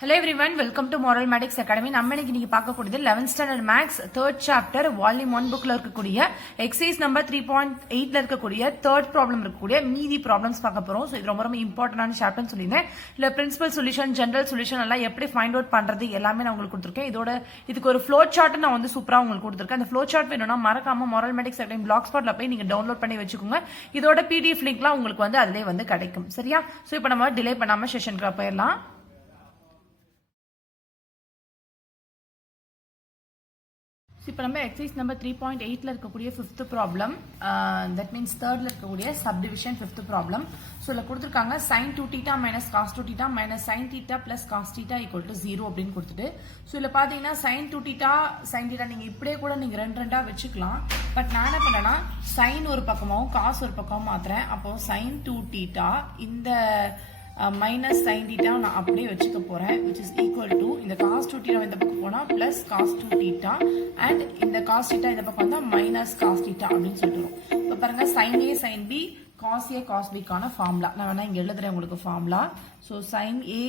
Hello everyone, welcome to Moral Mathematics Academy. நம்ம இன்னைக்கு பார்க்க கூடியது 11th standard maths 3rd chapter volume 1 bookல இருக்கக்கூடிய exercise number 3.8ல இருக்கக்கூடிய third problem இருக்கக்கூடிய மீதி problems பார்க்க போறோம். சோ இது ரொம்ப ரொம்ப இம்பார்ட்டன்டான சாப்டர்னு சொல்லிருந்தேன். இல்ல principal solution, general solution எல்லாம் எப்படி ஃபைண்ட் அவுட் பண்றது எல்லாமே நான் உங்களுக்கு கொடுத்திருக்கேன். இதுக்கு ஒரு flow chart நான் வந்து சூப்பரா உங்களுக்கு கொடுத்திருக்கேன். அந்த flow chart வேணும்னா மறக்காம Moral Mathematics Academy blogspotல போய் நீங்க டவுன்லோட் பண்ணி வச்சுக்கோங்க. இதோட PDF லிங்க்லாம் உங்களுக்கு வந்து அதிலே வந்து கிடைக்கும். சரியா? சோ இப்போ நம்ம டிலே பண்ணாம செஷனுக்கு போயிரலாம். இப்போ நம்ம எக்ஸசைஸ் நம்பர் 3.8ல இருக்கக்கூடிய 5th ப்ராப்ளம் தட் மீன்ஸ் 3ர்ட்ல இருக்கக்கூடிய சப்டிவிஷன் 5th ப்ராப்ளம். ஸோ இதில் கொடுத்துருக்காங்க sin 2θ minus cos 2θ minus sin θ plus cos θ equal to 0 அப்படின்னு கொடுத்துட்டு ஸோ இதில் பார்த்தீங்கன்னா sin 2θ sin θ நீங்கள் இப்படியே கூட நீங்கள் ரெண்டா வச்சுக்கலாம். பட் நான் என்ன பண்ணேன்னா sin ஒரு பக்கமாகவும் cos ஒரு பக்கமும் மாத்துறேன். அப்போ sin 2θ இந்த மைனஸ் sin θ நான் அப்படியே வச்சுக்க போறேன், which is equal to இந்த cos 2θ இந்த பக்கம் போனா பிளஸ் cos 2θ and இந்த cos θ இந்த பக்கம் வந்தா மைனஸ் cos θ அப்படின்னு சொல்லிடுறோம். இப்போ பாருங்க sin A sin B cos A cos B கான ஃபார்முலா நான் வேணா இங்க எழுதுறேன் உங்களுக்கு formula. So sin A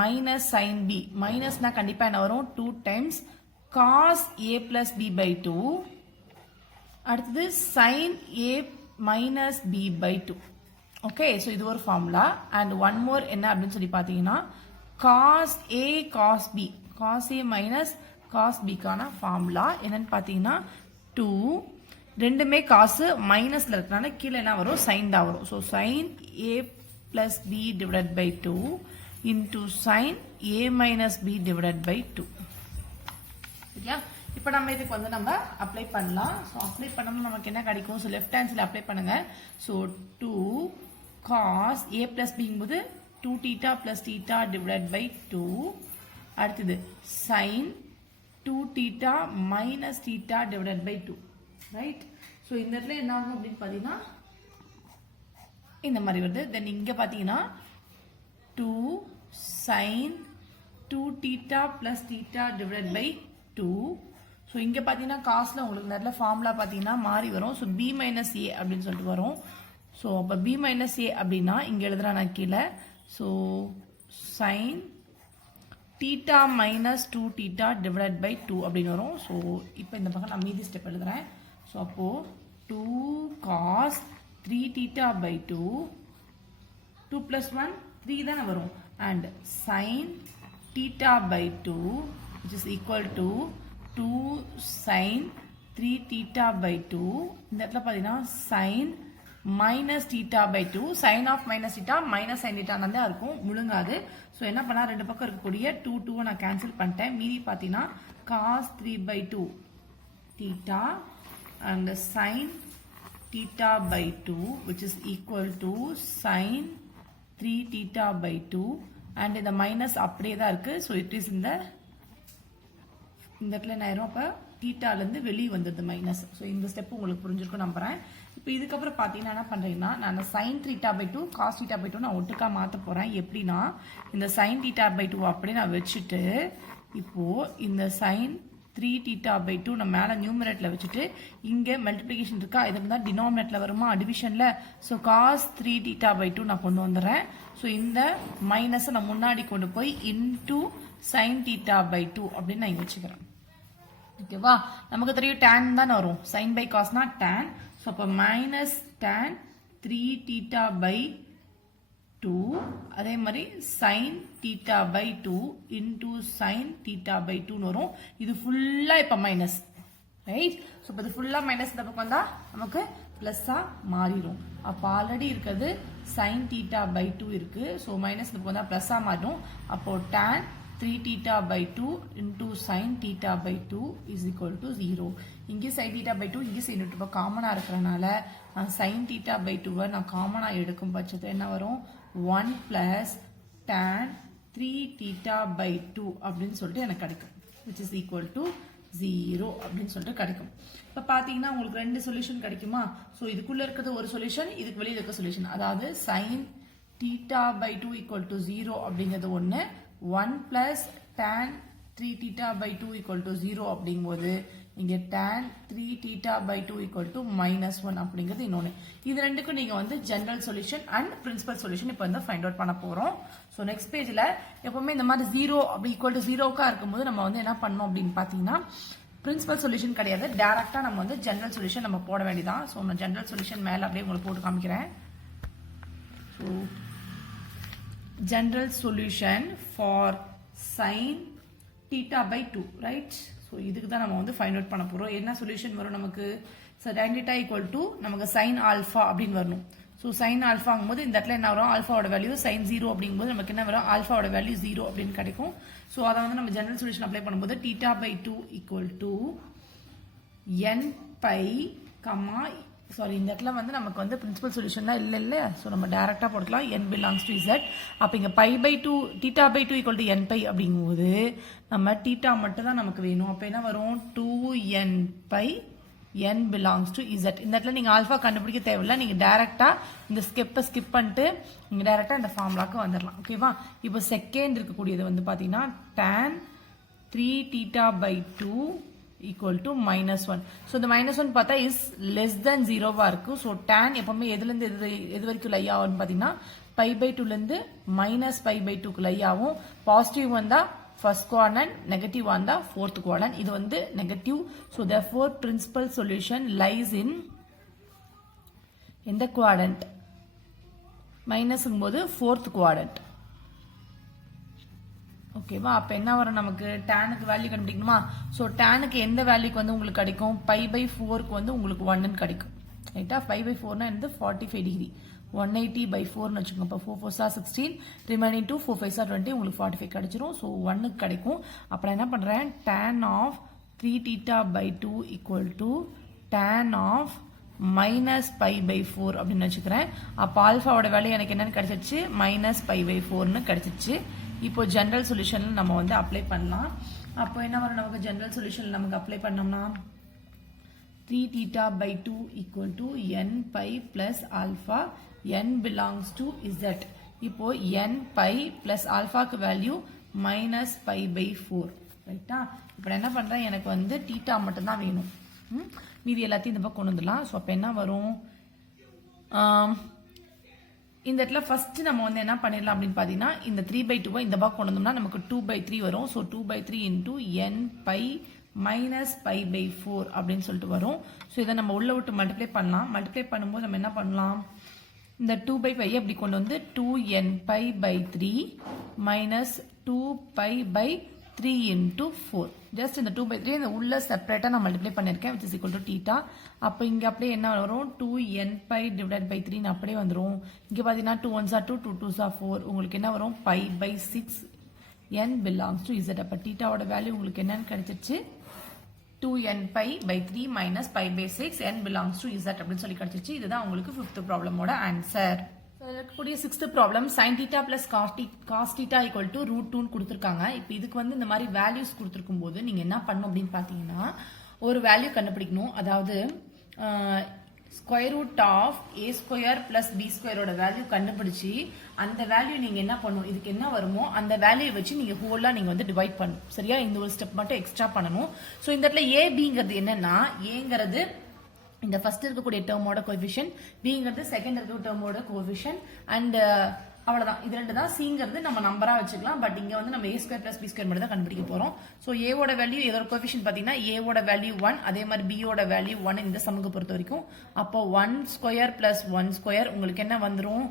minus sin B மைனஸ்னா கண்டிப்பா என்ன வரும் 2 times cos A plus B by 2 அடுத்தது sin A minus B by 2. Okay, so இது ஒரு ஃபார்முலா. அண்ட் ஒன் மோர் என்ன அப்படின்னு சொல்லி பார்த்தீங்கன்னா cos A cos B cos A minus cos B கான ஃபார்முலா என்னன்னு பார்த்தீங்கன்னா 2 ரெண்டுமே காசு மைனஸ்ல இருக்கிறனால கீழே என்ன வரும் சைன் தான் வரும். So sin A plus B divided by 2 into sin A minus B divided by 2. சரியா? இப்போ நம்ம இதுக்கு வந்து நம்ம அப்ளை பண்ணலாம். ஸோ அப்ளை பண்ணோம்னா நமக்கு என்ன கிடைக்கும்? ஸோ லெஃப்ட் ஹேண்ட் சைடில் அப்ளை பண்ணுங்க. So 2 cos A plus B போது 2θ plus θ divided by 2 அடுத்தது sin 2θ minus θ divided by 2. Right? So இந்த இடத்துல என்ன ஆகும் அப்படின்னு பார்த்தீங்கன்னா இந்த மாதிரி வருது. தென் இங்கே பார்த்தீங்கன்னா 2 sin 2θ plus θ divided by 2. So இங்கே பார்த்தீங்கன்னா காசில் உங்களுக்கு இந்த இடத்துல ஃபார்முலா பார்த்தீங்கன்னா மாறி வரும். ஸோ B மைனஸ் ஏ அப்படின்னு சொல்லிட்டு வரும். ஸோ அப்போ B மைனஸ் ஏ அப்படின்னா இங்கே எழுதுறேன் நான் கீழே. So sin θ minus 2θ divide by 2 அப்படின்னு வரும். ஸோ இப்போ இந்த பக்கம் நான் மீதி ஸ்டெப் எழுதுறேன். ஸோ அப்போது 2 cos 3θ பை 2 2 plus 1 3 தானே வரும். And sin θ by 2 which is equal to 2 sin 3θ by 2. இந்த இடத்துல பார்த்தீங்கன்னா sin minus θ by 2 sin of minus θ minus sin θ தான் இருக்கும், முழுங்காது. ஸோ என்ன பண்ணா ரெண்டு பக்கம் இருக்கக்கூடிய 2 நான் கேன்சல் பண்ணிட்டேன். மீதி பார்த்தீங்கன்னா cos 3 by 2 θ and sin θ by 2 which is equal to sin 3θ by 2 and இந்த மைனஸ் அப்படியே தான் இருக்கு. ஸோ இட் இஸ் இந்த இடத்துல என்ன ஆயிரும்? அப்போ தீட்டாலேருந்து வெளியே வந்துடுது மைனஸ். ஸோ இந்த ஸ்டெப் உங்களுக்கு புரிஞ்சிருக்கும் நம்புறேன். இப்போ இதுக்கப்புறம் பார்த்தீங்கன்னா என்ன பண்ணுறீங்கன்னா நான் sin 3θ by 2 cos θ by 2 நான் ஒட்டுக்கா மாற்ற போகிறேன். எப்படின்னா இந்த sin θ by 2 அப்படியே நான் வச்சுட்டு இப்போது இந்த sin 3θ by 2 நான் மேலே நியூமரேட்டில் வச்சுட்டு இங்கே மல்டிப்ளிகேஷன் இருக்கா, இது தான் டினாமினேட்டில் வருமா டிவிஷனில். ஸோ cos 3θ by 2 நான் கொண்டு வந்துடுறேன். ஸோ இந்த மைனஸை நான் முன்னாடி கொண்டு போய் இன்டூ sin θ by 2 அப்படின்னு நான் இங்கே வச்சுக்கிறேன். ஓகேவா? நமக்கு தெரியும் tan தான் வரும், sin by cosனா tan. ஸோ அப்போ மைனஸ் tan 3θ by 2 அதே மாதிரி sin θ by 2 into sin θ by 2 வரும். இது ஃபுல்லாக இப்போ மைனஸ். ரைட்? ஸோ இப்போ இது ஃபுல்லாக மைனஸ் இந்த பக்கம் வந்தால் நமக்கு ப்ளஸ்ஸாக மாறிடும். அப்போ ஆல்ரெடி இருக்கிறது sin θ by 2 இருக்குது. ஸோ மைனஸ் இந்த பக்கம் வந்தால் ப்ளஸ்ஸாக மாறிடும். அப்போது tan 3θ by 2 into sin θ by 2 is equal to 0. இங்கே sin θ by 2 இங்கே sin θ காமனாக இருக்கிறனால நான் sin θ by 2 நான் காமனாக எடுக்கும் பட்சத்தில் என்ன வரும்? 1 plus tan 3θ by 2 அப்படின்னு சொல்லிட்டு எனக்கு கிடைக்கும், which is equal to 0 அப்படின்னு சொல்லிட்டு கிடைக்கும். இப்போ பார்த்தீங்கன்னா உங்களுக்கு ரெண்டு சொல்யூஷன் கிடைக்குமா? ஸோ இதுக்குள்ளே இருக்கிறது ஒரு சொல்யூஷன், இதுக்கு வெளியில் இருக்க சொல்யூஷன். அதாவது sin θ by 2 equal to 0 அப்படிங்கிறது ஒன்று, 1 plus tan 3θ by 2 equal to 0 அப்படிங்கும்போது இங்கே tan 3 theta by 2 equal to -1 அப்படிங்கிறது இன்னொன்று. இது ரெண்டுக்கும் நீங்கள் வந்து general solution and principal solution இப்போ வந்து ஃபைண்ட் அவுட் பண்ண போகிறோம். ஸோ நெக்ஸ்ட் பேஜில் எப்பவுமே இந்த மாதிரி 0 அப்படி ஈக்குவல் டு 0க்காக இருக்கும்போது நம்ம வந்து என்ன பண்ணோம் அப்படின்னு பார்த்தீங்கன்னா பிரின்சிபல் சொல்யூஷன் கிடையாது, டேரக்டாக நம்ம வந்து ஜென்ரல் சொல்யூஷன் நம்ம போட வேண்டியதான். ஸோ நான் ஜென்ரல் சொல்யூஷன் மேலே அப்படியே உங்களுக்கு போட்டு காமிக்கிறேன். So general solution for sin theta by 2, right? So இதுக்கு தான் நம்ம வந்து ஃபைண்ட் அவுட் பண்ண போகிறோம். என்ன சொல்யூஷன் வரும் நமக்கு? So tan theta equal to நமக்கு sin ஆல்ஃபா அப்படின்னு வரணும். ஸோ sin ஆல்ஃபாங்கும் போது இந்த இடத்துல என்ன வரும்? ஆல்ஃபாவோட வேல்யூ sin 0 அப்படிங்கும்போது நமக்கு என்ன வரும்? ஆல்ஃபாவோட வேல்யூ 0 அப்படின்னு கிடைக்கும். ஸோ அதை வந்து நம்ம ஜெனரல் சொல்யூஷன் அப்ளை பண்ணும்போது theta by 2 equal to n pi comma sorry இந்த இடத்துல வந்து நமக்கு வந்து பிரின்சிபல் சொல்யூஷன்லாம் இல்லை. ஸோ நம்ம டேரெக்டாக போட்டுக்கலாம் n பிலாங்ஸ் டு z. அப்போ இங்கே pi pi 2 theta pi 2 equal to n pi அப்படிங்கும்போது நம்ம தீட்டா மட்டும் தான் நமக்கு வேணும். அப்போ என்ன வரும்? 2n pi n belongs to z. இந்த இடத்துல நீங்கள் ஆல்ஃபா கண்டுபிடிக்க தேவையில்லை, நீங்கள் டேரெக்டாக இந்த ஸ்கிப்பை ஸ்கிப் பண்ணிட்டு நீங்கள் டேரெக்டாக இந்த ஃபார்முலாக்கு வந்துடலாம். ஓகேவா? இப்போ செகண்ட் இருக்கக்கூடியது வந்து பார்த்தீங்கன்னா tan 3 theta by 2 equal to -1. So இந்த -1 பார்த்தா இஸ் லெஸ் தென் 0வா இருக்கும். ஸோ tan எப்பவுமே எதுலேருந்து எது வரைக்கும் லை ஆகும்னு பார்த்தீங்கன்னா பை பை 2லேருந்து -π by 2க்கு லை ஆகும். பாசிட்டிவ் வந்தால் ஃபர்ஸ்ட் குவாட்ரண்ட், நெகட்டிவ் வந்தால் ஃபோர்த் குவாட்ரண்ட். இது வந்து negative. So therefore principal solution lies in எந்த குவாட்ரண்ட்? மைனஸ்ங்கும் போது ஃபோர்த் குவாட்ரண்ட். ஓகேவா? அப்போ என்ன வரும் நமக்கு? டேனுக்கு வேல்யூ கண்டுபிடிக்கணுமா? ஸோ டேனுக்கு எந்த வேல்யூக்கு வந்து உங்களுக்கு கிடைக்கும்? பை பை 4க்கு வந்து உங்களுக்கு 1ன்னு கிடைக்கும். ரைட்டா? 5 by 4னா என்னது? 45 டிகிரி. 180 by 4ன்னு வச்சுக்கோங்க. இப்போ 4 4s are 16, remaining 2 4 5s are 20, உங்களுக்கு 45 கிடைச்சிரும். ஸோ 1க்கு கிடைக்கும். அப்புறம் என்ன பண்ணுறேன்? tan of 3 theta by 2 equal to tan of -π by 4 அப்படின்னு வச்சுக்கிறேன். அப்போ ஆல்ஃபாவோட வேல்யூ எனக்கு என்னன்னு கிடைச்சிருச்சு? -π by 4ன்னு கிடைச்சிருச்சு. இப்போ ஜென்ரல் சொல்யூஷன்ல நம்ம வந்து அப்ளை பண்ணலாம். அப்போ என்ன வரும் நமக்கு? ஜென்ரல் சொல்யூஷன் நமக்கு அப்ளை பண்ணோம்னா 3 theta by 2 equal to n pi plus alpha, n belongs to z. இப்போ n pi plus alphaக்கு வேல்யூ -π by 4. ரைட்டா? இப்போ என்ன பண்றேன்? எனக்கு வந்து தீட்டா மட்டும் தான் வேணும். மீதி எல்லாத்தையும் இந்த பக்கம் கொண்டு வந்துடலாம். ஸோ அப்போ என்ன வரும்? இந்த இடத்துல ஃபர்ஸ்ட் நம்ம வந்து என்ன பண்ணிடலாம் அப்படின்னு பார்த்தீங்கன்னா இந்த 3/2 இந்த பக்கம் கொண்டு வந்தோம்னா நமக்கு 2/3 வரும். So 2/3 into n pi -π by 4 அப்படின்னு சொல்லிட்டு வரும். ஸோ இதை நம்ம உள்ள விட்டு மல்டிப்ளை பண்ணலாம். மல்டிப்ளை பண்ணும்போது நம்ம என்ன பண்ணலாம்? இந்த 2/5 அப்படி கொண்டு வந்து 2n pi by 3 minus 2π by 3 into 4. Just இந்த 2/3 இந்த உள்ள செப்பரேட்டா நான் மல்டிப்ளை பண்ணிருக்கேன், which is equal to theta. அப்போ இங்க அப்படியே என்ன வரும்? 2n pi divided by 3 அப்படியே வந்துரும். இங்க பாத்தீங்கன்னா 2 1s are 2, 2 2s are 4. உங்களுக்கு என்ன வரும்? π by 6 n belongs to z. அப்ப தீட்டாவோட வேல்யூ உங்களுக்கு என்னன்னு கிடைச்சிருச்சு? 2n pi by 3 minus π by 6 n belongs to z அப்படின்னு சொல்லி கிடைச்சிருச்சு. இதுதான் உங்களுக்கு 5th ப்ராப்ளமோட ஆன்சர். இருக்கக்கூடிய 6th problem sin theta plus cos theta equal to √2 கொடுத்துருக்காங்க. இப்போ இதுக்கு வந்து இந்த மாதிரி வேல்யூஸ் கொடுத்துருக்கும் போது நீங்க என்ன பண்ணணும் அப்படின்னு பாத்தீங்கன்னா ஒரு வேல்யூ கண்டுபிடிக்கணும். அதாவது square root of a square plus b ஸ்கொயரோட வேல்யூ கண்டுபிடிச்சு அந்த வேல்யூ நீங்க என்ன பண்ணணும்? இதுக்கு என்ன வருமோ அந்த வேல்யூ வச்சு நீங்க ஹோலா நீங்க வந்து டிவைட் பண்ணணும். சரியா? இந்த ஒரு ஸ்டெப் மட்டும் எக்ஸ்ட்ரா பண்ணணும். ஸோ இந்த இடத்துல a bங்கிறது என்னன்னா ஏங்கிறது இந்த ஃபர்ஸ்ட் இருக்கக்கூடிய டேர்மோட கோஎஃபிஷியன்ட், பிங்கிறது செகண்ட் இருக்க டேர்மோட கோஎஃபிஷியன்ட் அண்ட் அவ்வளவுதான். இது ரெண்டு தான். சிங்கிறது நம்ம நம்பரா வச்சுக்கலாம். பட் இங்க வந்து நம்ம a square plus b square மட்டும் தான் கண்டுபிடிக்க போறோம். ஸோ ஏவோட வேல்யூ இதோட கோஎஃபிஷியன்ட் பாத்தீங்கன்னா ஏவோட வேல்யூ 1, அதே மாதிரி பியோட வேல்யூ 1 இந்த சம்முக்கு பொறுத்த வரைக்கும். அப்போ 1 ஸ்கொயர் பிளஸ் 1 ஸ்கொயர் உங்களுக்கு என்ன வந்துரும்?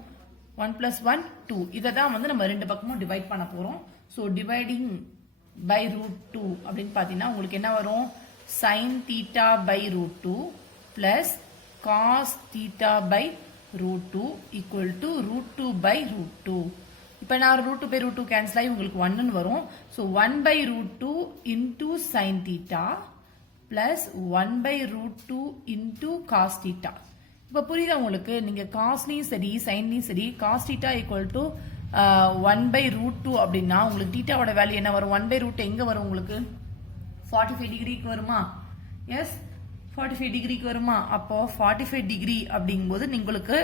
1 plus 1 2. இதை தான் வந்து நம்ம ரெண்டு பக்கமும் டிவைட் பண்ண போறோம். ஸோ டிவைடிங் பை √2 அப்படின்னு பாத்தீங்கன்னா உங்களுக்கு என்ன வரும்? sin theta by √2 plus cos theta by √2 equal to √2 by √2. இப்போ நான் √2 by √2 கேன்சல் ஆகி உங்களுக்கு 1 வரும். So 1 by √2 into sin theta plus 1 by √2 into cos theta. இப்போ புரியுதா உங்களுக்கு? நீங்க காஸ்லையும் சரி சைன்லையும் சரி cos theta equal to 1 by √2 அப்படின்னா உங்களுக்கு தீட்டாவோட வேல்யூ என்ன வரும்? 1 by √2 எங்க வரும் உங்களுக்கு? 45 டிகிரிக்கு வருமா? எஸ், 45 டிகிரிக்கு வருமா? அப்போ 45 டிகிரி அப்படிங்கும்போது உங்களுக்கு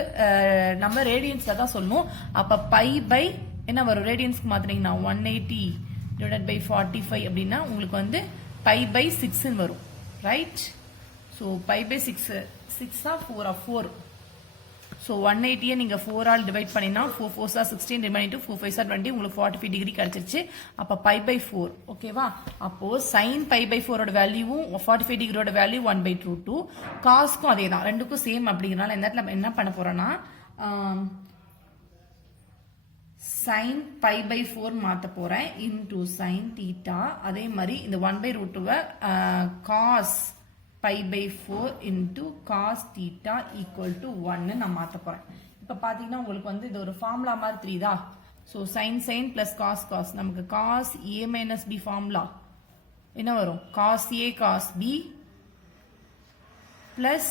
நம்ம ரேடியன்ஸ்ல தான் சொல்லணும். அப்ப பை பை என்ன வரும்? ரேடியன்ஸ்க்கு மாத்தினீங்கன்னா 180 டிவைடட் பை 45 அப்படின்னா உங்களுக்கு வந்து பை பை 6 வரும். right? So pi by 6 6 4 4. So 180 நீங்க 4 ஆல் டிவைட் பண்ணினா 4 4s are 16 remaining to 4 5s are 20 உங்களுக்கு 45 டிகிரி கிடைச்சிருச்சு அப்ப pi by 4 ஓகேவா அப்போ sin pi by 4 ஓட வேல்யூவும் 45 டிகிரியோட வேல்யூ 1/√2 cosக்கும் அதேதான் ரெண்டுக்கும் சேம் அப்படிங்கறனால இந்த இடத்துல என்ன பண்ண போறோம்னா sin pi by 4 மாத்த போறேன் into sin theta அதே மாதிரி இந்த 1/√2 cos pi by 4 into cos theta equal to 1 நான் மாத்த போறேன் இப்ப பாத்தீங்கன்னா உங்களுக்கு வந்து இது ஒரு ஃபார்முலா மாதிரி தெரியுதா சோ sin plus cos நமக்கு cos a minus b formula என்ன வரும் cos a cos b plus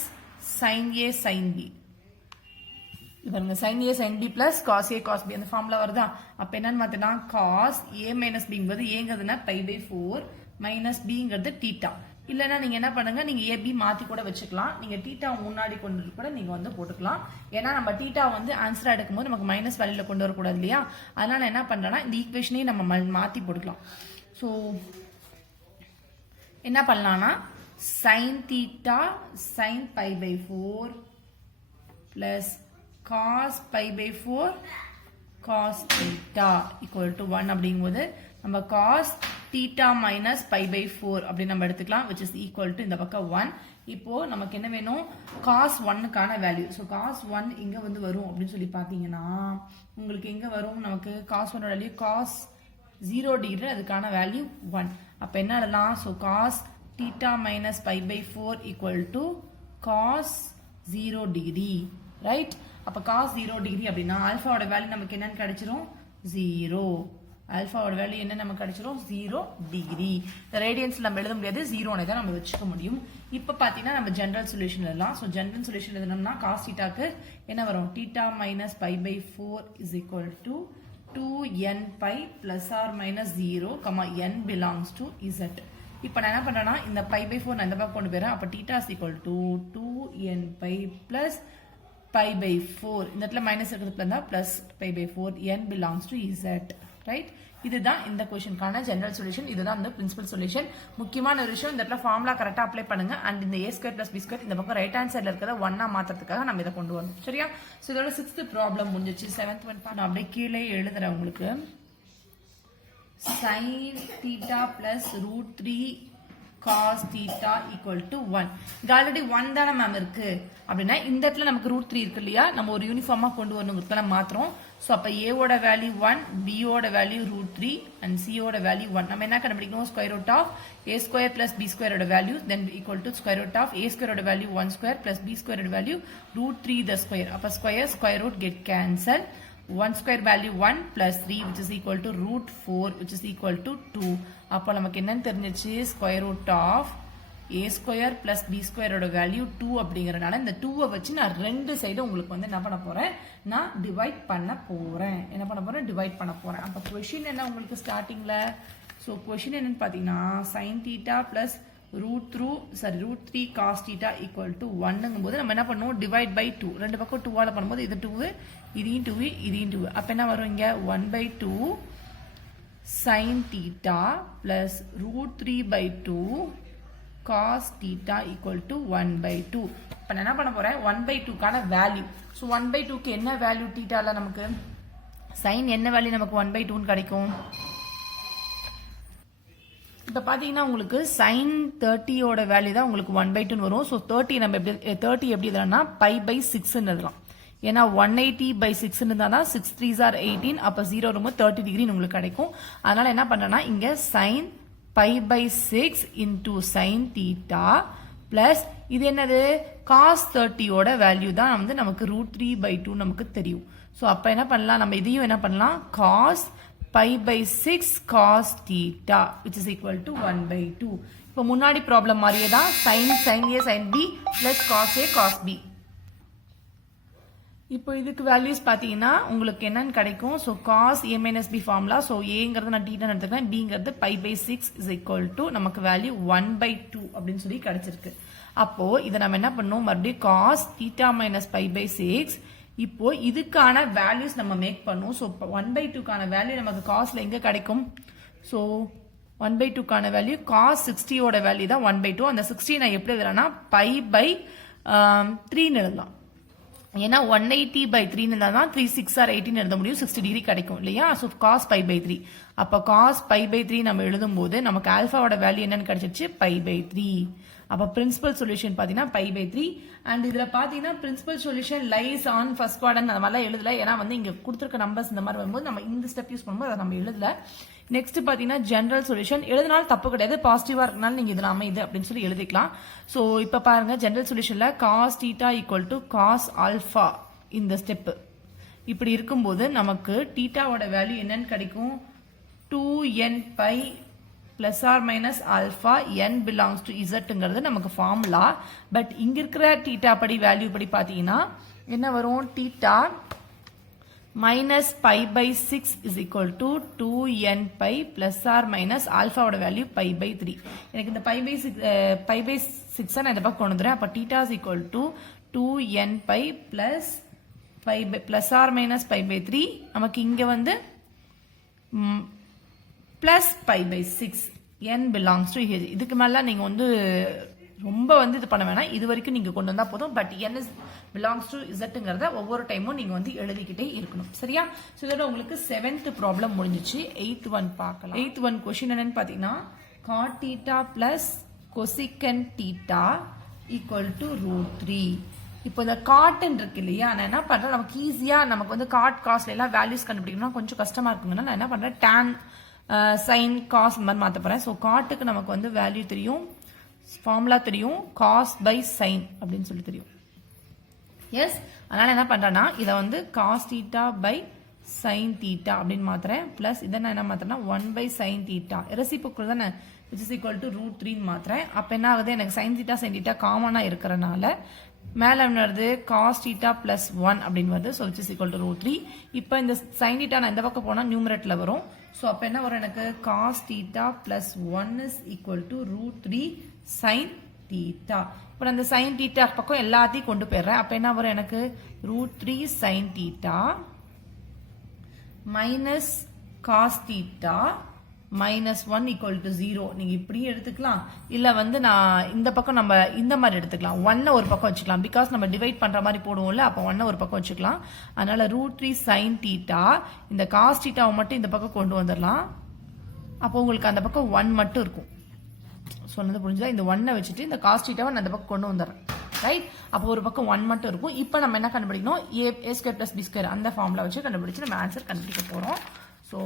sin a sin b இவங்க sin a sin b plus cos a cos b அந்த ஃபார்முலா வருதா அப்ப என்னன்னு மாத்தனா cos a minus b ங்கிறது ஏங்கிறதுனா pi by 4 minus b ங்கிறது theta இல்லனா நீங்க என்ன பண்ணுங்க நீங்க ab மாத்தி கூட வச்சுக்கலாம் நீங்க θ முன்னாடி கொண்டு கூட நீங்க வந்து போட்டுக்கலாம் ஏனா நம்ம θ வந்து ஆன்சர் எடுக்கும்போது நமக்கு மைனஸ் வேல்யூல கொண்டு வர கூடாது இல்லையா அதனால என்ன பண்றேன்னா இந்த ஈக்குவேஷனை நம்ம மாத்தி போட்டுக்கலாம் சோ என்ன பண்ணலாம்னா sin θ sin pi by 4 plus cos pi by 4 cos theta equal to 1 அப்படிங்கும்போது நம்ம cos theta minus pi by 4 அப்படி நம்ம எடுத்துக்கலாம் which is equal to இந்த பக்கம் 1 இப்போ நமக்கு என்ன வேணும் cos 1 க்கான வேல்யூ சோ cos 1 எங்க வந்து வரும் அப்படினு சொல்லி பாத்தீங்கன்னா உங்களுக்கு எங்க வரும் நமக்கு cos 1 ஓட வேல்யூ cos 0 டிகிரி அதுக்கான வேல்யூ 1 அப்ப என்ன எழுதலாம் so cos theta minus pi by 4 equal to cos 0 degree right அப்ப cos 0 டிகிரி அப்படினா ஆல்பாவோட வேல்யூ நமக்கு என்னன்னு கிடைச்சிரும் 0 ஆல்பாவோட வேல்யூ என்ன நமக்கு கிடைச்சிரும் 0 டிகிரி ரேடியன்ஸ்ல நம்ம எழுத முடியாது 0 னே தான் நம்ம வெச்சுக்க முடியும் இப்போ பாத்தீங்கன்னா நம்ம ஜெனரல் சொல்யூஷன் எழுதலாம் சோ ஜெனரல் சொல்யூஷன் எழுதணும்னா cos θ க்கு என்ன வரும் θ minus pi by 4 is equal to 2n pi plus or minus 0, n belongs to z. இப்போ நான் என்ன பண்றேன்னா இந்த pi by 4 நான் இந்த பக்கம் கொண்டு போறேன் அப்ப θ is equal to 2n pi plus pi by 4 இந்த இடத்துல மைனஸ் இருக்கிறதுல இருந்தா plus pi by 4 n belongs to z. Right இதுதான் இந்த क्वेश्चनக்கான ஜெனரல் சொல்யூஷன் இதுதான் அந்த பிரின்சிபல் சொல்யூஷன் முக்கியமான ஒரு விஷயம் இந்த இடத்துல ஃபார்முலா கரெக்ட்டா அப்ளை பண்ணுங்க and இந்த a² + b² இந்த பக்கம் ரைட் ஹேண்ட் சைடுல இருக்கத 1 ஆ மாத்துறதுக்காக நம்ம இத கொண்டு வரணும் சரியா சோ இதோட 6th ப்ராப்ளம் முடிஞ்சிச்சு 7th ஒன் நான் அப்படியே கீழே எழுதுறேன் உங்களுக்கு sin θ plus √3 cos theta equal to 1 இது ஆல்ரெடி 1 தான மேம் இருக்கு அப்படினா இந்த இடத்துல நமக்கு √3 இருக்கு இல்லையா நம்ம ஒரு யூனிஃபார்மா கொண்டு வரணும்ங்கறதுல மாத்துறோம் சோ அப்ப a ஓட வேல்யூ 1 b ஓட வேல்யூ √3 and c ஓட வேல்யூ 1 நம்ம என்ன கண்டுபிடிக்கணும் square root of a² + b² ஓட value then equal to square root of a² ஓட வேல்யூ 1² + b² ஓட வேல்யூ √3 the square அப்ப square root get cancel 1 square value 1 plus 3 which is equal to √4 which is equal to 2 அப்ப நமக்கு என்னன்னு தெரிஞ்சிச்சு square root of a square plus b square ஓட value 2 அப்படிங்கறனால இந்த 2 வச்சு நான் ரெண்டு சைடு உங்களுக்கு வந்து என்ன பண்ண போறேன் நான் டிவைட் பண்ண போறேன் டிவைட் பண்ண போறேன் அப்ப क्वेश्चन என்ன உங்களுக்கு ஸ்டார்டிங்ல சோ क्वेश्चन என்னன்னு பாத்தீங்கன்னா sin θ plus √3 cos θ equal to 1 ங்கும்போது நம்ம என்ன பண்ணுவோம் டிவைட் பை 2 ரெண்டு பக்கம் 2 ஆல பண்ணும்போது இது 2 இதையும் 2 இதையும் 2 அப்ப என்ன வரும் இங்க 1/2 sin θ plus √3/2 cos θ equal to 1/2 இப்ப நான் என்ன பண்ண போறேன் 1/2 கான வேல்யூ சோ 1/2 க்கு என்ன வேல்யூ θல நமக்கு sin என்ன வேல்யூ நமக்கு 1/2 ன்னு கிடைக்கும் இப்ப பாத்தீங்கன்னா உங்களுக்கு sin 30 ஓட வேல்யூ தான் உங்களுக்கு 1/2 ன்னு வரும் சோ 30 நம்ம எப்படி 30 எப்படி எழுதலாம்னா pi by 6 ன்னு எழுதலாம் ஏனா 180/6 ன்னு இருந்தா 6 3s are 18 அப்ப 0 ரொம்ப 30 டிகிரி உங்களுக்கு கிடைக்கும் அதனால என்ன பண்றேன்னா இங்க sin pi by 6 into sin θ plus இது என்னது cos 30 ஓட வேல்யூ தான் வந்து நமக்கு √3/2 நமக்கு தெரியும் சோ அப்ப என்ன பண்ணலாம் நம்ம இதையும் என்ன பண்ணலாம் cos pi by 6 cos theta which is equal to 1/2 இப்போ முன்னாடி ப்ராப்ளம் மாதிரியே தான் sin a sin b plus cos a cos b இப்போ இதுக்கு வேல்யூஸ் பாத்தீங்கன்னா உங்களுக்கு என்னன்னு கிடைக்கும் so cos a minus b formula so aங்கிறது நான் θ எடுத்துக்கிறேன் bங்கிறது pi by 6 is equal to நமக்கு வேல்யூ 1/2 அப்படினு சொல்லி கிடைச்சிருக்கு அப்போ இத நம்ம என்ன பண்ணனும் மறுபடியும் cos θ minus pi by 6 இப்போ இதுக்கான வேல்யூஸ் நம்ம மேக் பண்ணுவோம் சோ 1/2 கான வேல்யூ நமக்கு cosல எங்க கிடைக்கும் சோ 1/2க்கான வேல்யூ cos 60 ஓட வேல்யூ தான் 1/2. அந்த 60 நான் எப்படி எழுதுறேன்னா π/3 எழுதலாம். ஏன்னா 180/3 தான் 3 6 or 18 எழுத முடியும், 60 டிகிரி கிடைக்கும் இல்லையா. So cos π/3. அப்போ cos π/3 நம்ம எழுதும் போது நமக்கு ஆல்பாவோட வேல்யூ என்னன்னு கிடைச்சிருச்சு π/3. அப்போ பிரின்சிபல் சொல்யூஷன் பார்த்தீங்கன்னா π/3. அண்ட் இதில் பார்த்தீங்கன்னா principal solution lies on first quadrant அந்த மாதிரிலாம் எழுதல. ஏன்னா வந்து இங்கே கொடுத்துருக்க நம்பர்ஸ் இந்த மாதிரி வரும்போது நம்ம இந்த ஸ்டெப் யூஸ் பண்ணும்போது அதை நம்ம எழுதல. நெக்ஸ்ட் பார்த்தீங்கன்னா ஜென்ரல் சொல்யூஷன் எழுதினாலும் தப்பு கிடையாது, பாசிட்டிவாக இருக்கனால நீங்கள் இதில் அமைது அப்படின்னு சொல்லி எழுதிக்கலாம். ஸோ இப்போ பாருங்க ஜென்ரல் சொல்யூஷனில் cos θ = cos α இந்த ஸ்டெப்பு இப்படி இருக்கும்போது நமக்கு தீட்டாவோட வேல்யூ என்னன்னு கிடைக்கும் 2nπ ± alpha n belongs to zங்கிறது நமக்கு ஃபார்முலா. பட் இங்க இருக்கிற தீட்டா படி வேல்யூ படி பார்த்தீங்கன்னா என்ன வரும், தீட்டா -π/6 = 2nπ ± ஆல்பாவோட வேல்யூ π/3. எனக்கு இந்த π/6 நான் இந்த பக்கம் கொண்டு வந்துறேன். அப்போ தீட்டா = 2nπ ± π/3. நமக்கு இங்க வந்து +π/6 n belongs to h. இதுக்கு மேல நீங்க வந்து ரொம்ப வந்து இது பண்ண வேணாம், இது வரைக்கும் நீங்க கொண்டு வந்தா போதும். பட் n belongs to zங்கிறத ஒவ்வொரு டைமும் நீங்க வந்து எழுதிக்கிட்டே இருக்கணும், சரியா. ஸோ இதோட உங்களுக்கு 7th ப்ராப்ளம் முடிஞ்சிச்சு. 8th ஒன் பார்க்கலாம். 8th ஒன் கொஸ்டின் என்னன்னு பார்த்தீங்கன்னா cot θ + cosecant θ = √3. இப்போ இந்த காட்டன் இருக்கு இல்லையா, நான் என்ன பண்றேன், நமக்கு ஈஸியா நமக்கு வந்து காட் காஸ்ட்ல எல்லாம் வேல்யூஸ் கண்டுபிடிக்கணும்னா கொஞ்சம் கஷ்டமா இருக்குங்கன்னா நான் என்ன பண்றேன், tan sin cos இந்த மாதிரி மாற்ற போறேன். ஸோ காட்டுக்கு நமக்கு வந்து வேல்யூ தெரியும், ஃபார்முலா தெரியும், cos/sin அப்படின்னு சொல்லி தெரியும். எஸ், அதனால என்ன பண்றேன்னா இதை வந்து cos θ sin θ அப்படின்னு மாத்துறேன். பிளஸ் இதை நான் என்ன மாத்துறேன்னா 1/sin θ ரெசிப்ரோக்கல் தானே, which is equal to √3 மாத்துறேன். அப்ப என்ன ஆகுது, எனக்கு sin θ sin θ காமனா இருக்கிறனால மேல என்ன வருது, cos θ + 1 அப்படின்னு வருது. So which is equal to √3. இப்போ இந்த sin θ நான் இந்த பக்கம் போனா நியூமரேட்டர்ல வரும். ஸோ அப்போ என்ன வரும், எனக்கு cos θ + 1 is equal to √3 sin θ. இப்போ அந்த sin θ பக்கம் எல்லாத்தையும் கொண்டு போயிடுறேன். அப்போ என்ன வரும், எனக்கு √3 sin θ minus cos θ -1 = 0. நீங்க இப்படி எடுத்துக்கலாம், இல்ல வந்து நான் இந்த பக்கம் நம்ம இந்த மாதிரி எடுத்துக்கலாம். 1 ஒரு பக்கம் வச்சுக்கலாம், பிகாஸ் நம்ம டிவைட் பண்ற மாதிரி போடுவோம்ல, அப்போ 1 ஒரு பக்கம் வச்சுக்கலாம். அதனால √3 sin θ இந்த cos θ மட்டும் இந்த பக்கம் கொண்டு வந்துடலாம். அப்போ உங்களுக்கு அந்த பக்கம் 1 மட்டும் இருக்கும். சொன்னது புரிஞ்சுதா, இந்த 1 வச்சுட்டு இந்த cos θ நான் அந்த பக்கம் கொண்டு வந்துடுறேன், ரைட். அப்போ ஒரு பக்கம் 1 மட்டும் இருக்கும். இப்போ நம்ம என்ன கண்டுபிடிக்கணும், a² + b² அந்த ஃபார்முலா வச்சு கண்டுபிடிச்சு நம்ம ஆன்சர் கண்டுபிடிக்க போறோம். ஸோ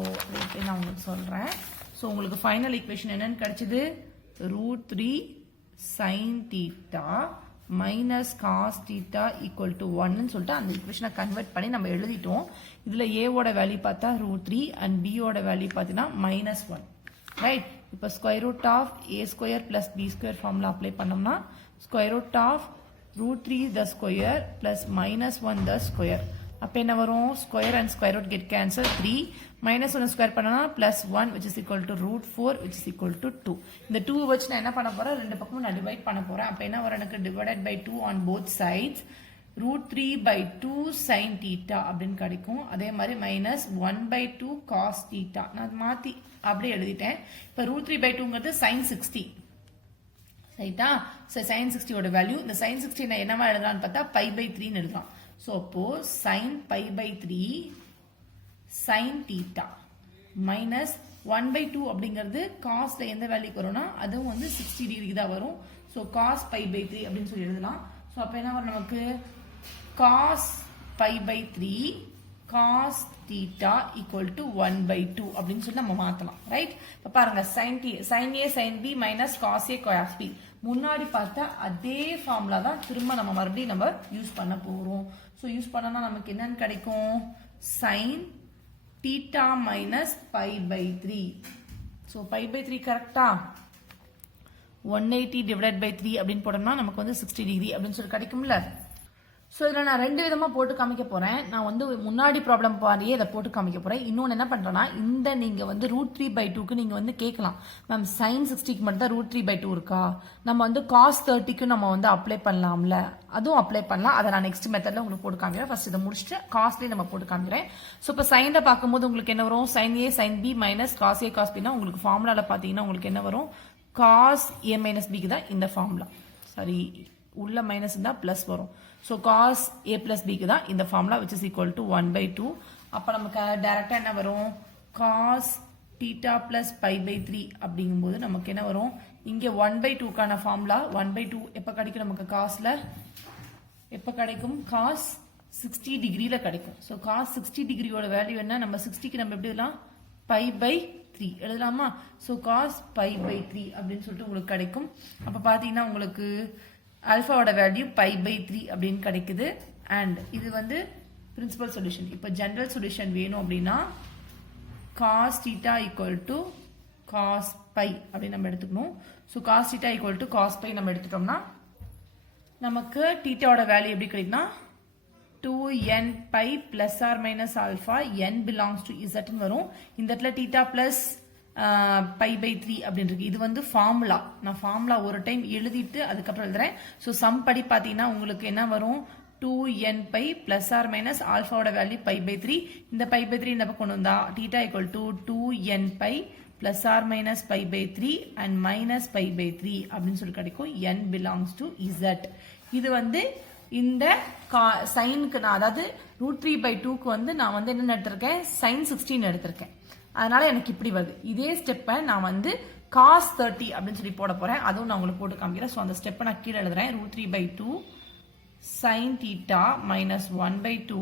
நான் உங்களுக்கு சொல்றேன். ஸோ உங்களுக்கு ஃபைனல் ஈக்குவேஷன் என்னன்னு கிடைச்சது, √3 sin θ minus cos θ = 1 சொல்லிட்டு அந்த ஈக்குவேஷனை கன்வெர்ட் பண்ணி நம்ம எழுதிட்டோம். இதுல a-ஓட வேல்யூ பார்த்தா √3 அண்ட் b-ஓட வேல்யூ பார்த்தீங்கன்னா -1, ரைட். இப்போ √a² + b² ஃபார்முலா அப்ளை பண்ணோம்னா √√3 the square plus -1 the square. அப்போ என்ன வரும், square and square root get cancel, 3 -1 ஸ்கொயர் பண்ணனா +1 which is equal to √4 which is equal to 2. இந்த 2 வச்சு நான் என்ன பண்ண போறேன், ரெண்டு பக்கமும் நான் டிவைட் பண்ண போறேன். அப்போ என்ன வரும், எனக்கு divided by 2 on both sides √3/2 sin θ அப்படின்னு கிடைக்கும். அதே மாதிரி -1/2 cos θ நான் மாத்தி அப்படியே எழுதிட்டேன். இப்போ √3/2ங்கிறது sin 60, ரைட்டா. sin 60 ஓட வேல்யூ, இந்த sin 60 நான் என்னவா எழுதலாம்னு பார்த்தா π/3 எழுதலாம். ஸோ அப்போ sin π/3 sin θ minus 1/2 அப்படிங்கிறது காஸ்ல எந்த வேல்யூக்கு வரும்னா அதுவும் வந்து 60 டிகிரிக்கு தான் வரும். ஸோ cos π/3 அப்படின்னு சொல்லி எழுதலாம். ஸோ அப்போ என்ன வரும், நமக்கு cos π/3 cos θ = 1/2 அப்படின்னு சொல்லி நம்ம மாத்தலாம், ரைட். இப்போ பாருங்க sin a sin b minus cos a cos b முன்னாடி பார்த்த அதே ஃபார்முலா தான் திரும்ப நம்ம மறுபடியும் நம்ம யூஸ் பண்ண போறோம். ஸோ யூஸ் பண்ணனா நமக்கு என்னன்னு கிடைக்கும், sin θ minus π/3. ஸோ π/3 கரெக்டா, 180 divided by 3 அப்படின்னு போட்டோம்னா நமக்கு வந்து 60 டிகிரி அப்படின்னு சொல்லி கிடைக்கும்ல. ஸோ இதில் நான் ரெண்டு விதமாக போட்டு காமிக்க போகிறேன். நான் வந்து முன்னாடி ப்ராப்ளம் பாரியே இதை போட்டு காமிக்க போகிறேன். இன்னொன்று என்ன பண்ணுறேன்னா, இந்த நீங்கள் வந்து √3/2க்கு நீங்கள் வந்து கேட்கலாம், மேம் sin 60க்கு மட்டும் தான் √3/2 இருக்கா, நம்ம வந்து cos 30க்கு நம்ம வந்து அப்ளை பண்ணலாம்ல, அதுவும் அப்ளை பண்ணலாம். அதை நான் நெக்ஸ்ட் மெத்தடில் உங்களுக்கு போட்டு காமிக்கிறேன். ஃபர்ஸ்ட் இதை முடிச்சுட்டு காஸ்ட்லேயே நம்ம போட்டு காமிக்கிறேன். ஸோ இப்போ சைனில் பார்க்கும்போது உங்களுக்கு என்ன வரும், sin A sin B minus cos A cos Bனா உங்களுக்கு ஃபார்முலாவில் பார்த்தீங்கன்னா உங்களுக்கு என்ன வரும், cos A மைனஸ் பிக்கு தான் இந்த ஃபார்முலா. சரி, உள்ள மைனஸ் இருந்தால் ப்ளஸ் வரும். ஸோ cos A plus Bக்கு தான் இந்த formula which is equal to 1/2. அப்போ நமக்கு டைரக்டாக என்ன வரும், cos θ plus π/3 அப்படிங்கும்போது நமக்கு என்ன வரும், இங்கே 1/2க்கான ஃபார்முலா 1/2 எப்போ கிடைக்கும் நமக்கு, காஸில் எப்போ கிடைக்கும், cos 60 டிகிரியில் கிடைக்கும். ஸோ cos 60 டிகிரியோட வேல்யூ என்ன, நம்ம 60க்கு நம்ம எப்படி எழுதலாம், π/3 எழுதலாமா. ஸோ cos π/3 அப்படின்னு சொல்லிட்டு உங்களுக்கு கிடைக்கும். அப்போ பார்த்தீங்கன்னா உங்களுக்கு ஆல்ஃபாவோட வேல்யூ π/3 அப்படின்னு கிடைக்குது. அண்ட் இது வந்து பிரின்சிபல் சொல்யூஷன். இப்போ ஜெனரல் சொல்யூஷன் வேணும் அப்படின்னா cos θ ஈக்குவல் டு cos π அப்படின்னு நம்ம எடுத்துக்கணும். So cos θ equal to cos π நம்ம எடுத்துட்டோம்னா நமக்கு θவோட வேல்யூ எப்படி கிடைக்குன்னா 2n π plus or minus alpha n belongs to z வரும். இந்த இடத்துல θ plus π/3 அப்படின்னு இருக்கு. இது வந்து ஃபார்முலா. நான் ஃபார்முலா ஒரு டைம் எழுதிட்டு அதுக்கப்புறம் எழுதுறேன். ஸோ சம் படி பார்த்தீங்கன்னா உங்களுக்கு என்ன வரும், 2n π plus or minus ஆல்ஃபாவோட value π/3. இந்த π/3 இந்த பக்கம் கொண்டு வந்தா θ equal to 2n π plus or minus π/3 and minus π/3 அப்படின்னு சொல்லி கிடைக்கும். n belongs to z. இது வந்து இந்த சைனுக்கு நான் அதாவது √3/2க்கு வந்து நான் வந்து என்ன எடுத்திருக்கேன், sin 16 எடுத்திருக்கேன். அதனால எனக்கு இப்படி வருது. இதே ஸ்டெப்பை நான் வந்து cos 30 அப்படின்னு சொல்லி போட போறேன். அதுவும் நான் உங்களுக்கு போட்டு காமிக்கிறேன். ஸோ அந்த ஸ்டெப்பை நான் கீழே எழுதுறேன். √3/2 sin θ minus 1/2